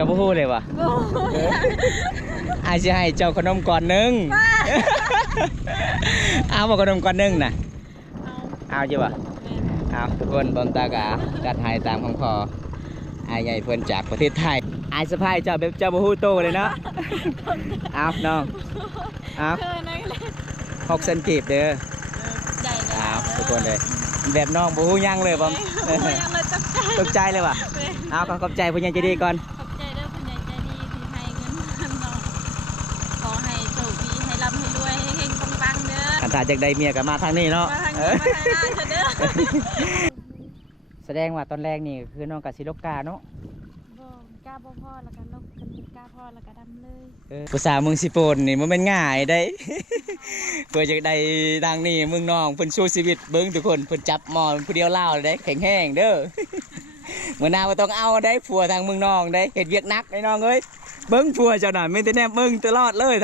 จ้าบ่ฮู้เลยวะอาจจะให้เจ้าขนมก่อนนึงเอาบ่ขนมก่อนนึงน่ะเอาจ้ะวะเอาทุกคนบอมตากะจัดให้ตามคำขออายใหญ่เพิ่นจากประเทศไทยอายสะพายเจ้าแบบเจ้าบ่ฮู้โตเลยเนาะเอาน้องเอา6 เซนกีบเด้อเอาทุกคนเลยแบบน้องบ่ฮู้ยังเลยบอมตกใจเลยวะเอาขอบใจผู้ใหญ่ใจดีก่อนขอบใจเด้อผู้ใหญ่ใจดีที่ให้เงินน้องขอให้โชคดีให้ร่ำให้รวยให้เฮงปังๆเด้อถ้าจากได้เมียก็มาทางนี้เนาะเด้อแสดงว่าตอนแรกนี่คือน้องกับศิลกาเนาะกล้าพ่อแล้วกันนกกันกล้าพ่อแล้วก็ดำเลยภาษาเมืองสิโปนนี่มันเป็นง่ายได้เพื่อจะได้ทางนี้เมืองน้องเพิ่นสู้ชีวิตเบิ้งทุกคนเพิ่นจับหมอนผู้เดียวเล่าได้แข็งแห้งเด้อเมื่อนาบ่ต้องเอาได้ผัวทางเมืองน้องได้เฮ็ดเวียกนักไอ้น้องเอ้ยเบิ้งผัวเจ้าหน่อยไม่ได้แนบเบิ้งตลอดเลย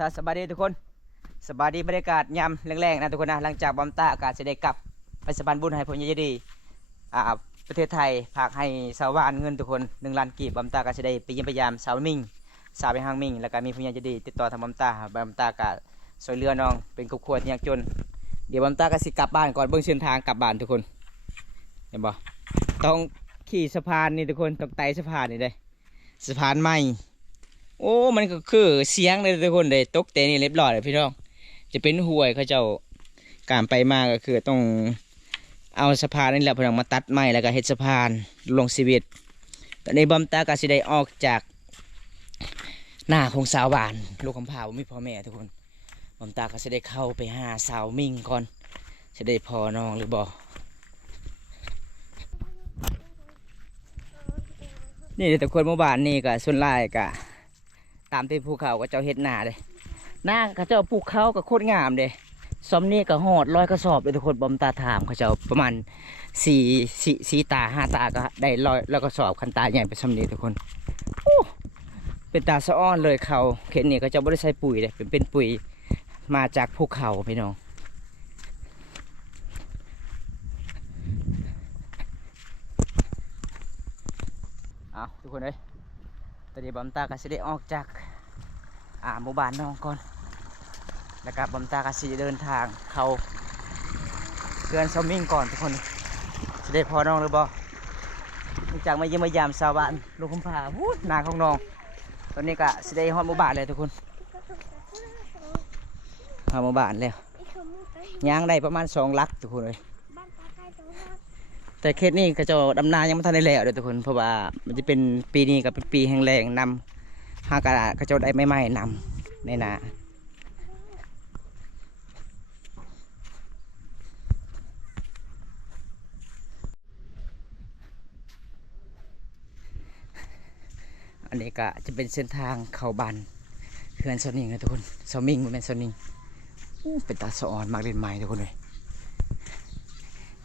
ถ้าสบายดีทุกคนสบายดีบรรยากาศยามแรงๆนะทุกคนนะหลังจากบอมต้าอากาศจะได้กลับไปสะพานบุญให้ผมยินดีประเทศไทยฝากให้สาวานเงินทุกคน1 ล้านกีบบอมต้าก็จะได้ไปเยี่ยมพยายามสาวมิงสาวไปหางมิงแล้วก็มีผู้ใหญ่ใจดีติดต่อทางบอมต้าก็ช่วยเหลือน้องเป็นครอบครัวที่ยากจนเดี๋ยวบอมต้าก็สิกลับบ้านก่อนเบื้องเส้นทางกลับบ้านทุกคนเห็นบ่ต้องขี่สะพานนี่ทุกคนต้องไต่สะพานนี่เลยสะพานใหม่โอ้มันก็คือเสียงเลยทุกคนเลยตกเตนี่เรียบร้อยเลยพี่น้องจะเป็นห้วยเขาเจ้าการไปมาก็คือต้องเอาสะพานนี่แหละพลังมาตัดไม้แล้วก็เฮ็ดสะพานลงชีวิตตอนนี้บอมตาก็สิได้ออกจากหน้าของสาวบ้านลูกคำพาไม่พ่อแม่ทุกคนบอมตาก็สิได้เข้าไปหาสาวมิ่งก่อนจะได้พอน้องหรือบ่นี่แต่คนหมู่บ้านนี่ก็ส่วนหลายก็ตามที่ภูเขาก็เจ้าเฮ็ดหน้าเลยหน้าเขาเจ้าภูเขาก็โคตรงามเลยซ้อมนี่ก็หอด100 กระสอบเลยทุกคนบอมตาถามเขาเจ้าประมาณ4 ตา 5 ตาก็ได้100 กระสอบคันตาใหญ่ไปซ้อมนี่ทุกคนโอ้เป็นตาสะอ้อนเลยเขาเข็นนี่เขาเจ้าไม่ได้ใช้ปุ๋ยเลยเป็นปุ๋ยมาจากภูเขาพี่น้องเอาทุกคนเลยตอนนี้บอมตาก็จะได้ออกจากหมู่บ้านน้องก่อนแล้วก็บอมตาก็จะเดินทางเข้าเขื่อนซอมมิ่งก่อนทุกคนจะได้พอน้องหรือบ่จากมาเยี่ยมมายามชาวบ้านลูกคำพานาของน้องตอนนี้ก็จะได้ฮอดหมู่บ้านเลยทุกคนฮอดหมู่บ้านแล้วย่างได้ประมาณ2 ลักทุกคนเลยแต่เคสนี้ก็จะดำนายังไม่ทันได้แล้วเลยทุกคนเพราะว่ามันจะเป็นปีนี้ก็เป็นปีแห่งแรงนำหากระเจ้าได้ไม่ไหม้นำในนาอันนี้ก็จะเป็นเส้นทางเข้าบ้านเขื่อนซอนิงนะทุกคนซอมิงมันเป็นซอนิงเป็นตาสะออนมากเล่นไม้ทุกคนเลย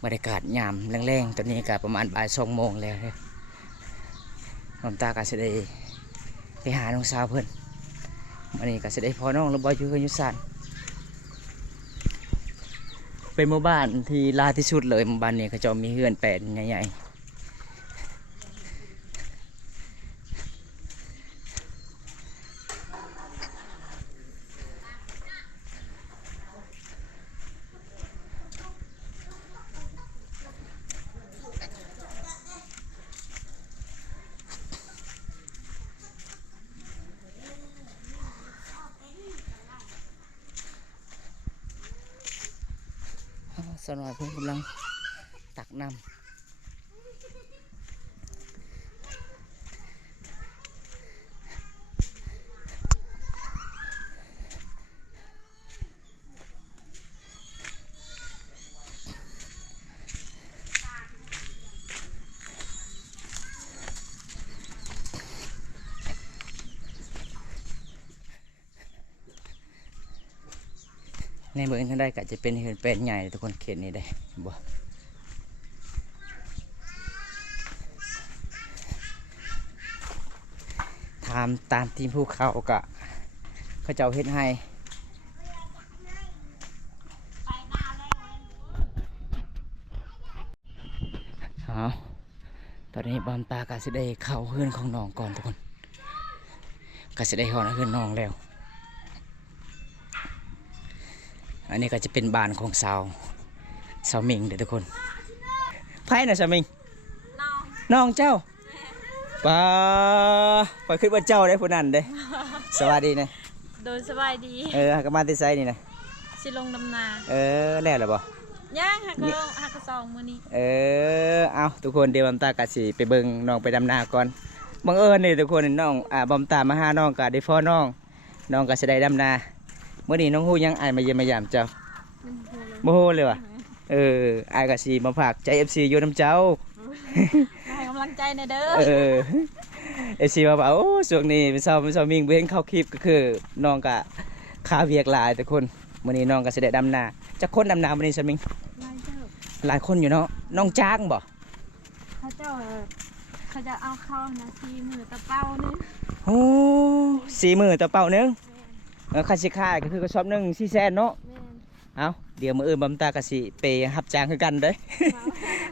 บรรยากาศยามแรงๆตอนนี้ก็ประมาณบ่าย2 โมงแล้วน้องตาก็จะได้ไปหาน้องสาวเพื่อนวันนี้ก็จะได้พอน้องหรือบ่อยู่กันยุสานเป็นหมู่บ้านที่ลาที่สุดเลยหมู่บ้านนี้เขาจะมีเฮือน8ใหญ่สนอยเพิ่งกำลังตักน้ำในเมืองท่านได้ก็จะเป็นเห็นเป็นใหญ่ทุกคนเขตนี้ได้บ่ ตามทีมภูเขาก็เขาเจ้าเฮ็ดให้เอาตอนนี้บอมตากาสิได้เข้าเฮือนของน้องก่อนทุกคนกาสิได้เข้าเฮือนน้องแล้วอันนี้ก็จะเป็นบ้านของสาวมิงเด้อทุกคนไพ่น่ะสาวมิงน้องเจ้าป้าไปขึ้นว่าเจ้าได้ผู้นั้นเด้ สวัสดีนะ โดยสบายดี ก็มาที่ไซนี่นะ สิลงดำนา แล้วเหรอบ่ ย่างหักก็หักก็ซองมื้อนี้ เอาทุกคนเดี๋ยวบอมตากะสิไปเบิ่งน้องไปดำนาก่อนบังเอิญนี่ทุกคนน้องบอมตามาหาน้องกะได้ฟ้อน้องก็สิได้ดำนาเมื่อนี้น้องฮู้ยังอายมาเยี่ยมมายามเจ้าบ่ฮู้เลยว่ะอายก็สิมาฝากใจ FC อยู่น้ำเจ้า ให้กำลังใจหน่อยเด้อ FC ว่าโอ้ช่วงนี้เป็นเช้ามิ่งบ่เห็นเข้าคลิปก็คือน้องก็ค่าเวียกหลายทุกคนมื้อนี้น้องก็สิได้ดำนาจักคนดำนามื้อนี้ซะมิ่งหลายคนอยู่เนาะน้องจ้างบ่เขาจะเอาเข้านะทีมือตะเป้านึง โอ้40,000ต่อเป้านึงค่าสิค่ายก็คือกระสอบนึง400,000เนาะเอาเดี๋ยวมื้ออื่นบำตากะสิไปรับจ้างคือกันเด้อ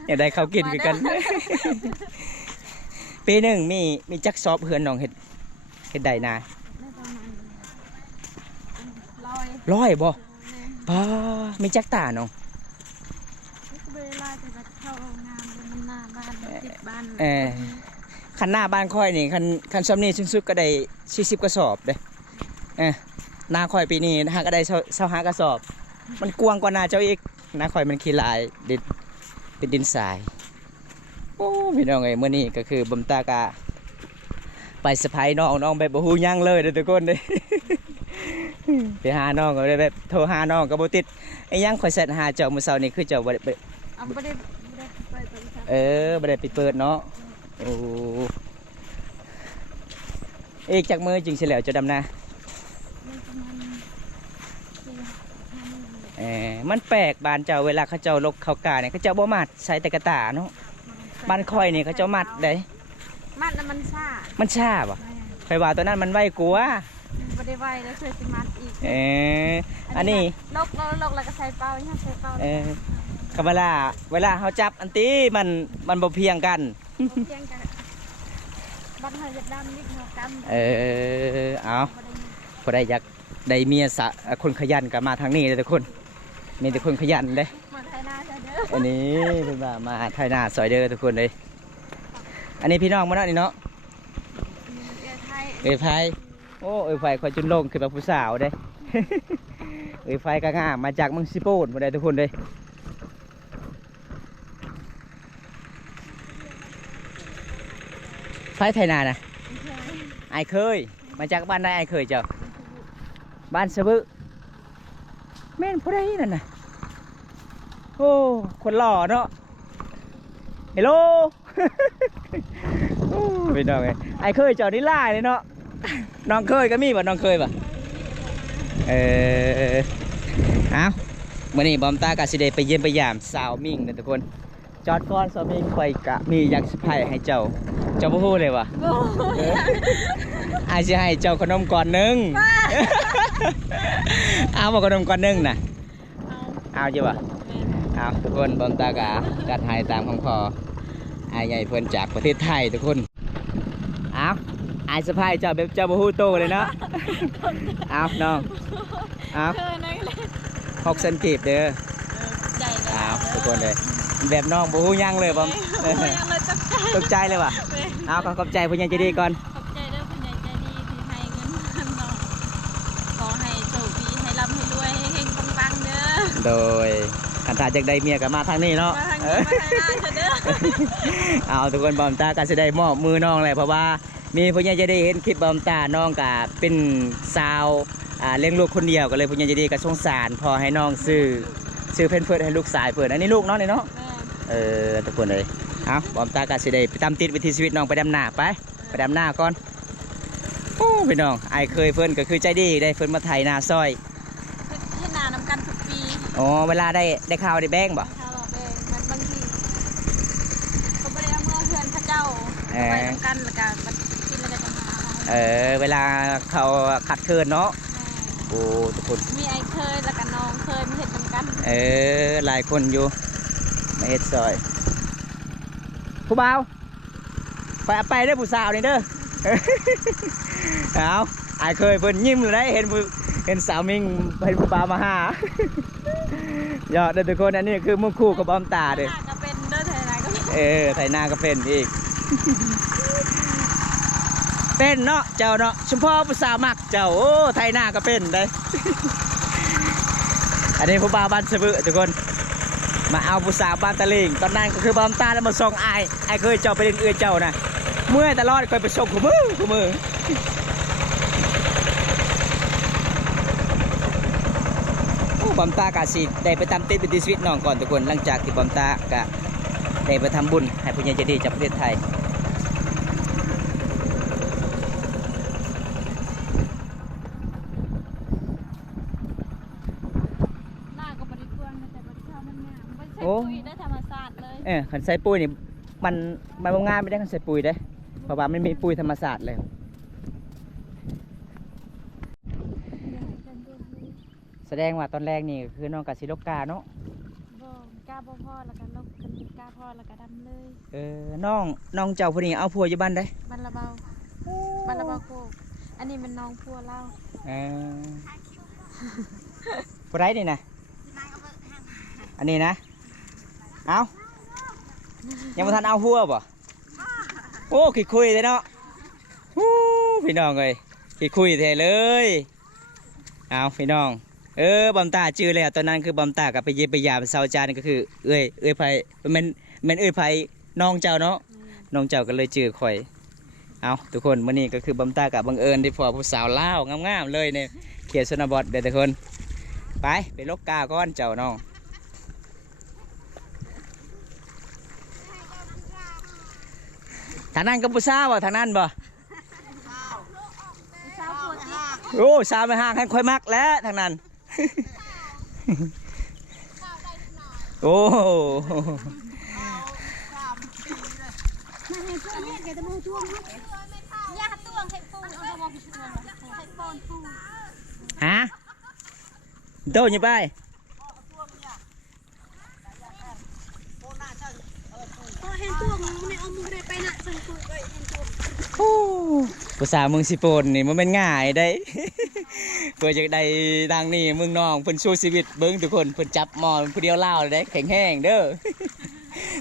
อยากได้ข้าวกินคือกัน ปีหนึ่งมีจักสอบเฮือนน้องเฮ็ดได้นาร้อยบ่ป้ามีจักตาน้องคันหน้าบ้านค่อยนี่คันซ้ำนี่สุดก็ได้40กระสอบเด้หน้าค่อยปีนี้หาก็ได้25กระสอบมันกว้างกว่าหน้าเจ้าอีกหน้าค่อยมันขี้ลายเป็นดินทรายโอ้พี่น้องเอ้ยมื้อนี้ก็คือบำตากะไปสะพายน้องแบบบ่ฮู้หยังเลยเด้อทุกคนเด้ ไปหาน้องก็ได้แบบโทรหาน้องก็บ่ติดไอ้ยังข่อยแชทหาเจ้ามื้อเช้านี้คือเจ้าบ่ได้บ่ได้ไปเปิดเนาะโอ้อีกจักมื้อจึงสิแล้วจะดำนามันแปลกบ้านเจ้าเวลาเขาเจ้าลกเขากาเนี่ยเขาเจ้าบ่มัดใส่แต่กระตาเนาะบ้านค่อยนี่เขาเจ้ามัดได้มัดแล้วมันช้าบ่ข่อยว่าตัวนั้นมันไวกว่าบ่ได้ไวแล้วช่วยสิมัดอีกอันนี้ลกแล้วก็ใส่เป้าเนี่ยใส่เป้ากับเวลาเขาจับอันตีมันบ่เพียงกันบ้านเฮาจะดำนิดเดียวกันเอาพอได้อยากได้เมียคนขยันก็มาทางนี้เลยทุกคนมีแต่คนขยันเลยมาไทยนาซอยเด้ออันนี้เพิ่นว่ามาไทยนาซอยเด้อทุกคนเลยอันนี้พี่น้องมาเนาะนี่เนาะไฟโอ้ไฟคอยจุนลงคือแบบผู้สาวเด้ไฟกะง่ามาจากเมืองซิโปนมาได้ทุกคนเลยไฟไทยนานะไอเคยมาจากบ้านได้ไอเคยเจ้าบ้านสะบึแม่นผู้ใดนั่นน่ะโอ้คนหล่อเนาะเฮลโล พี่น้องไอเคยเจ้านี่ล่าเลยเนาะน้องเคยก็มีบ่น้องเคยบ่เอามื่อนี้บอมตากาสิเดไปเยี่ยมไปยามสาวมิ่งนะทุกคนจอดก่อนสาวมิ่งไปกะมียักษ์สะพายให้เจ้าบ่ฮู้เลยวะไอจะให้เจ้าขนมก่อนนึงเอาบอกขนมก่อนนึงนะเอาใช่ปะเอาทุกคนบอมตากาจัดให้ตามคำขอไอใหญ่เพิ่นจากประเทศไทยทุกคนเอาไอสะพายเจ้าแบบเจ้าบ่ฮู้โตเลยเนาะเอาน้องเอา6 เซนกีบเด้อเอาทุกคนเลยแบบน้องบ่ฮู้ยังเลยบอมตกใจเลยว่ะเอาขอบใจผู้ใหญ่ใจดีก่อนขอบใจเด้อผู้ใหญ่ใจดีที่ให้เงินน้องขอให้โชคดีให้ร่ำให้รวยให้เฮงปังๆเด้อโดยคันถ้าจากได้เมียก็มาทางนี้เนาะเอาทุกคนบอมตาก็จะได้มอบมือน้องเลยเพราะว่ามีผู้ใหญ่ใจดีเห็นคลิปบอมตาน้องก็เป็นสาวเลี้ยงลูกคนเดียวก็เลยผู้ใหญ่ใจดีก็สงสารพอให้น้องซื้อเพิ่นให้ลูกสายเพิ่นอันนี้ลูกน้องเนาะทุกคนเลยเอาบอมตากาสิได้ไปตามติดวิถีชีวิตน้องไปดำนาไปดำนาก่อนโอ้พี่น้องไอเคยเพิ่นก็คือใจดีได้เพิ่นมาไถนาซอยให้นานำกันทุกปีอ๋อเวลาได้ข้าวได้แบ่งบ่ข้าวแบ่งมันบางทีก็ไม่ได้เอาเมื่อเพื่อนพระเจ้าไปนำกันแล้วก็กินแล้วก็จะมา เวลาเขาขัดเคินเนาะโอ้ทุกคน มีไอ้เคยแล้วก็น้องเคยมาเห็นกัน หลายคนอยู่มาเฮ็ดซอยผู้บ่าวไปเด้อผู้สาวนี่เด้อ เอาไอ้เคยเพิ่นยิ้มเลยได้เห็นสาวมิงเห็นผู้บ่าวมาหา ยอดเด้อทุกคนอันนี้คือมุกคู่กับบอมตาเด้อ ก็เป็นเด้อไทยนาก็เป็น ไทยนาก็เป็นอีก เป็นเนาะเจ้าเนาะชุมพ่อผู้สาวมักเจ้าโอ้ไทยนาก็เป็นได้ อันนี้ผู้บ่าวบ้านสะบึทุกคนมาเอาผู้สาวบ้านตะลิงตอนนั้นก็คือบอมตาแล้วมาส่งไอ้เคยเจ้าไปเล่นเอื้อเจ้านะเมื่อตลอดเคยไปส่งขู่มือโอ้บอมตากะสิได้ไปทำติดเป็นชีวิตน้องก่อนทุกคนหลังจากที่บอมตากะได้ไปทำบุญให้ผู้ใหญ่ใจดีจากประเทศไทยหน้าก็บริกรแต่บริกรมันงามไม่ใช่ปุ๋ยได้ธรรมชาติเลย ขันใส่ปุ๋ยนี่มันงามไม่ได้ขันใส่ปุ๋ยได้เพราะว่ามันมีปุ๋ยธรรมศาสตร์เลยแสดงว่าตอนแรกนี่คือน้องกะสิลกกาเนาะกาพ่อแล้วก็ลกกันกาพ่อแล้วก็ดำเลยน้องเจ้าผู้นี้เอาผัวอยู่บ้านได้บันละเบาโคกอันนี้มันน้องพัวเล่าผู้ไรนี่นะอันนี้นะเอายังไม่ทันเอาผัวบ่โอ้ขี้คุยเลยเนาะพี่น้องเลยขี้คุยแท้เลยเอาพี่น้องบอมตาจื้อเลยตอนนั้นคือบอมตากับไปเย็บไปยามเสาจานก็คือเอ้ยไผ่มันเอ้ยไผ่น้องเจ้าเนาะน้องเจ้าก็เลยจื้อข่อยเอาทุกคนมื้อนี้ก็คือบอมตากับบังเอิญได้พอผู้สาวลาวงามๆเลยเนี่ยเขียนชนบทเด็ดทุกคนไปลกกาก้อนเจ้าน้องทางนั้นก็ผู้สาวทางนั้นบ่โอ้สาวไม่ห่างให้ค่อยมักแล้วทางนั้นโอ้ฮะโตยังไปภาษาเมืองสิโปนนี่มันเป็นง่ายได้ เพื่อจะได้ทางนี้เมืองน้องเพิ่นสู้ชีวิตเบิ้งทุกคนเพิ่นจับหมอนผู้เดียวเล่าได้แข็งแห้งเด้อ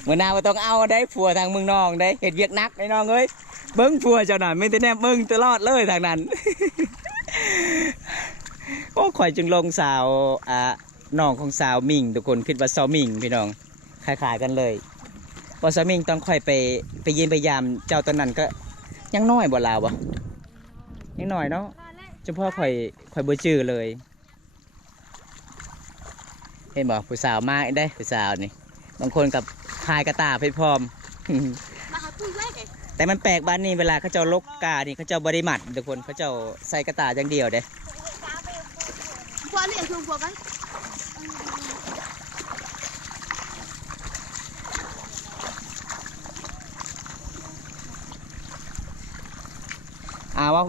เมื่อนาต้องเอาได้ผัวทางเมืองน้องได้เห็ดเวียกนักไอ้น้องเอ้ยเบิ้งผัวเจ้าหน่อยไม่ได้แนบเบิ้งตลอดเลยทางนั้น โอ้ข่อยจึงลงสาวน้องของสาวมิ่งทุกคนคิดว่าสาวมิ่งพี่น้องคล้ายๆกันเลยพอสาวมิ่งต้องค่อยไปเยี่ยมไปยามเจ้าตอนนั้นก็ยังน้อยบ่ลาวบ่ยังน้อยเนาะเฉพาะข่อยบ่จื้อเลยเห็นบ่ผู้สาวมากได้ผู้สาวนี่บางคนกับคายกระตาเพชรพร้อม แต่มันแปลกบ้านนี้เวลาเขาเจ้าลกกานี่เขาเจ้าบริมัดทุกคนเขาเจ้าใส่กระตาอย่างเดียวเด้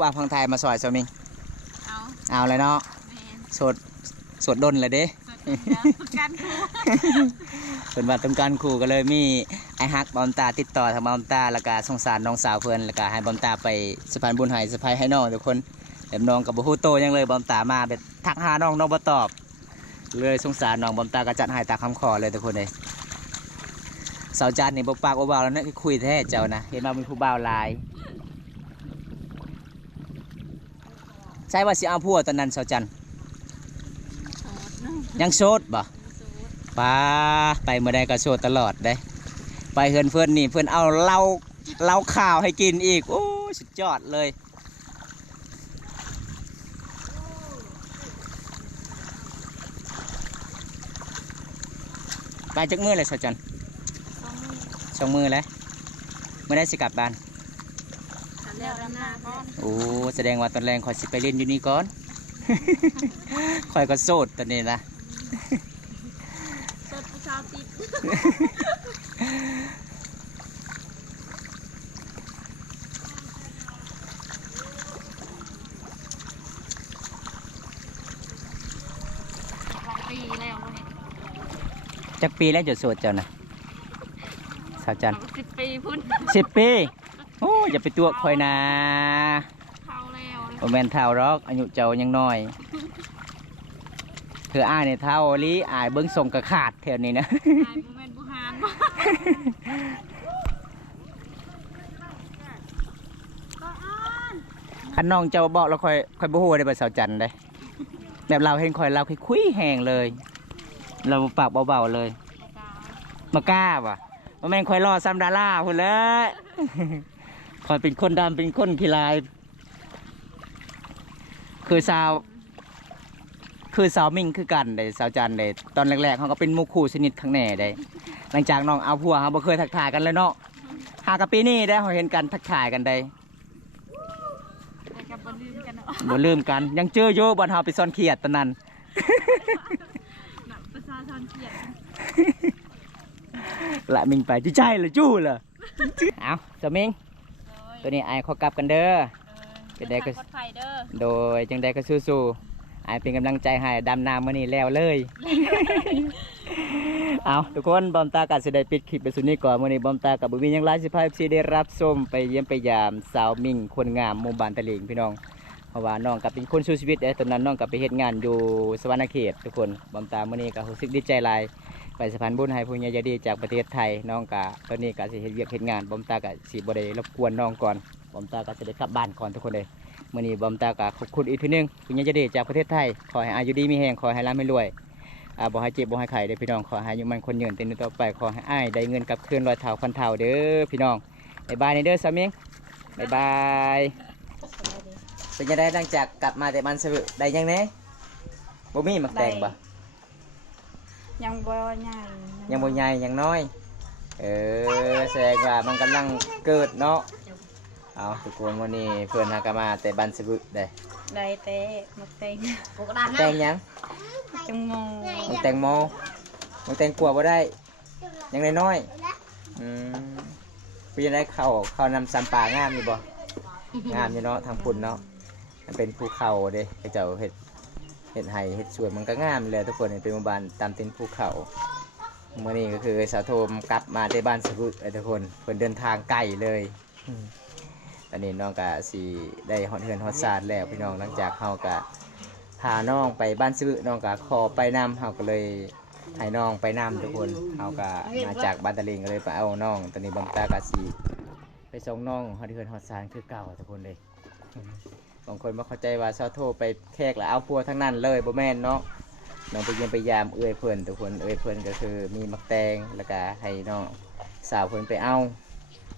ว่าพังไทยมาสอยสมิงเอาเลยเนาะสดดนเลยเด้การคู่ เป็นว่าต้องการคู่ก็เลยมีไอ้ฮักบอมตาติดต่อทางบอมตาแล้วก็สงสารน้องสาวเพื่อนแล้วก็ให้บอมตาไปสะพานบุญให้สะพายให้น้องทุกคนแบบน้องกับบุฮูโตยังเลยบอมตามาแบบทักหาน้องบ่ตอบเลยสงสารน้องบอมตาก็จัดให้ตาคำขอเลยทุกคนเลยสาวจันนี่บปากบ่าวแล้วนะคุยแท้เจ้านะเห็นว่ามีผู้บ่าวหลายใช่ว่าสิเอาผัวตอนนั้นสาวจันยังโสดบ่ป้าไปเมื่อใดก็โสดตลอดได้ไปเพื่อนนี่เพื่อนเอาเหล้าข่าวให้กินอีกโอ้สุดยอดเลยไปจักมือเลยสาวจัน2 มือแล้วเมื่อได้สิกลับบ้านโอ้แสดงว่าตอนแรงขอยสิไปเล่นอยู่นี่ก่อนคอยก็โสดตอนนี้นะโสดผู้สาวติด จักปีแล้วจะโสดเจ้านะสาวจัน 10 ปีพุ่น 10 ปีโอ้อย่าไปตัวคอยนะ เข้าแล้ว โอแมนเท่าหรอกอายุเจ้ายังน้อยเธออ้ายเนี่ยเท่าลีอ้ายเบิ้งส่งกระขาดแถวนี้นะ นายบ่แม่นบ่หานบ่ คันน้องเจ้าบอกแล้วค่อยบ่ฮู้ได้บ่สาวจันได้แบบเราเห็นค่อยเราคุยแห้งเลย เราปากเบาๆเลยมากล้าว่ะบ่แม่นค่อยรอซ้ำดาราพุ่นแหล้วค่อยเป็นคนดำเป็นคนขี้ลายคือสาวมิ่งคือกันได้สาวจันได้ตอนแรกๆเขาก็เป็นหมู่คู่สนิทข้างแน่ได้หลังจากน้องเอาผัวเขาบ่เคยทักทายกันเลยเนาะหากับปีนี้ได้เขาเห็นกันทักทายกันได้ แต่ก็บ่ลืมกันเนาะ บ่ลืมกันยังเจอโยบอนเฮาไปซ่อนเขียดตอนนั้น แบบประชาชนเขียน ละมิงไปที่ใจเลยจู้เหรอเอาเจ้ามิงตัวนี้ไอ้ขอกลับกันเด้อ เป็นได้ก็ ปลอดภัยเด้อ โดยจังใดก็สู้ๆไอ้เป็นกำลังใจให้ดำน้ำมื้อนี้แล้วเลย เอาทุกคนบอมตากัสิได้ปิดคลิปไปสุดนี้ก่อนมื้อนี้บอมตากับบุญยังไลฟ์สิพา FC ได้รับชมไปเยี่ยมไปยามสาวมิงคนงามหมู่บ้านตะลิงพี่น้องเพราะว่าน้องกับเป็นคนสู้ชีวิตตอนนั้นน้องกับไปเฮ็ดงานอยู่สวรรณเขตทุกคนบอมตามื้อนี้ก็รู้สึกดีใจหลายไปสะพานบุญให้ผู้ใหญ่ใจดีจากประเทศไทยน้องกะตอนนี้ก็สิเฮ็ดเวียกเฮ็ดงานบอมตาก็สิบ่ได้รบกวนน้องก่อนบอมตาก็จะได้กลับบ้านก่อนทุกคนเลยมื้อนี้บอมตาก็ขอบคุณอีกทีนึงผู้ใหญ่ใจดีจากประเทศไทยขอให้อายุดีมีแรงขอให้ร่ำให้รวยบ่ให้เจ็บบ่ให้ไข้เด้อพี่น้องขอให้อายุมันคนยืนเต็มต่อไปขอให้อ้ายได้เงินกลับคืนร้อยเท่าพันเท่าเด้อพี่น้องบ๊ายบายเด้อสามีบ๊ายบายเป็นยังไงหลังจากกลับมาแต่บ้านสวได้ยังไงบ่มีหมักแตงบ่ ยังบ่ใหญ่ ยังบ่ใหญ่ยังน้อยแสดงว่ามันกำลังเกิดเนาะเอาทุกคนวันนี้เพื่อนหากนมาแต่บ้านสวได้ ได้แต่มักแตง แตงหยัง จังโม หมักแตงโมหมักแตงกลัวบ่ได้ยังน้อยๆพี่จะได้เข้านำซัมป่างามอยู่บ่งามอยู่เนาะทางปุ่นเนาะมันเป็นภูเขาเด้ไอ้เจ้าเห็ดไห่เห็ดสวนมันก็งามเลยทุกคนเป็นหมู่บ้านตามตีนภูเขาเมื่อนี้ก็คือสาวโทมกลับมาที่บ้านสะบุทุกคนเพิ่นเดินทางไกลเลยตอนนี้น้องก็สิได้ฮอดเฮือนฮอดซาดแล้วพี่น้องหลังจากเฮาก็พาน้องไปบ้านสะบุน้องก็ขอไปนำเฮาก็เลยให้น้องไปนำทุกคนเฮาก็มาจากบ้านตะลิงก็เลยไปเอาน้องตอนนี้บอมตาก็สิไปส่งน้องฮอดเฮือนฮอดซาดคือเก่าทุกคนเลยบางคนบ่เข้าใจว่าสาวโทไปแขกแล้วเอาพัวทั้งนั้นเลยบ่แม่นเนาะน้องไปเยี่ยมไปยามเอื้อยเพิ่นทุกคนเอื้อยเพิ่นก็คือมีมักแตงแล้วก็ให้น้องสาวเพิ่นไปเอา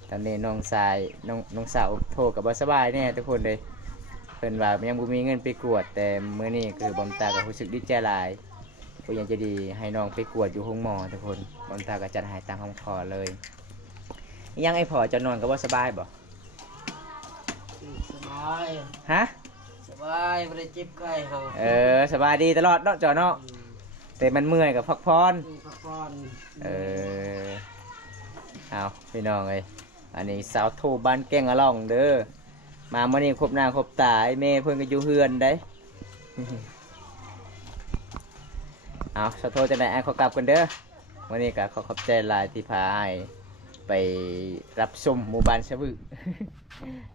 ตอนนี้น้องสาวโทรกับบ่สบายแน่ทุกคนเลยเพิ่นว่ายังบ่มีเงินไปกวดแต่มื้อนี้คือบอมตาก็รู้สึกดีใจหลายผู้ใหญ่ใจดีให้น้องไปกวดอยู่ห้องหมอทุกคนบอมตาก็จัดให้ตามคำขอเลยยังไอ้พ่อจะนอนก็บ่สบายบ่ สบาย ฮะ สบายไม่ได้เจ็บไข้เขา สบายดีตลอดเนาะจอเนาะแต่มันเมื่อยกับพักผ่อน พักผ่อน เอาพี่น้องเอ้ยอันนี้สาวโทบ้านแก้งอะล่องเด้อมาเมื่อนี้ครบหน้าครบตาไอ้เมย์เพิ่นก็อยู่เฮือนได้ เอาสาวโทจะได้ไอ้ขอกลับกันเด้อวันนี้ก็ขอบใจหลายที่พาไอ้ไปรับชมหมู่บ้านชะบึ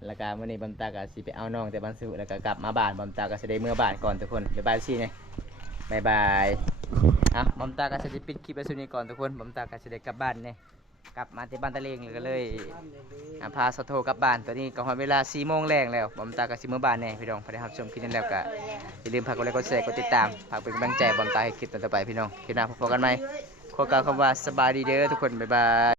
แล้วก็วันนี้บอมตาก็สิไปเอาน้องแต่บ้านสุแล้วก็กลับมาบ้านบอมตาก็จะได้เมื่อบ้านก่อนทุกคนบ๊ายบายสิเนี่ยบ๊ายบายบอมตาก็จะปิดคลิปไปสุดนี้ก่อนทุกคนบอมตาก็จะได้กลับบ้านเนี่ยกลับมาที่บ้านตะเลงเลยก็เลยพาสะโทกลับบ้านตอนนี้ก็เวลา4 โมงแรงแล้วบอมตาก็สิเมื่อบ้านเนี่ยพี่น้องพอได้รับชมคลิปนี้แล้วก็อย่าลืมฝากกดไลค์กดแชร์กดติดตามฝากเป็นกำลังใจบอมตาให้คลิปต่อไปพี่น้องคลิปหน้าพบกันใหม่ขอกล่าวคำว่าสบายดีเด้อทุกคนบ๊ายบาย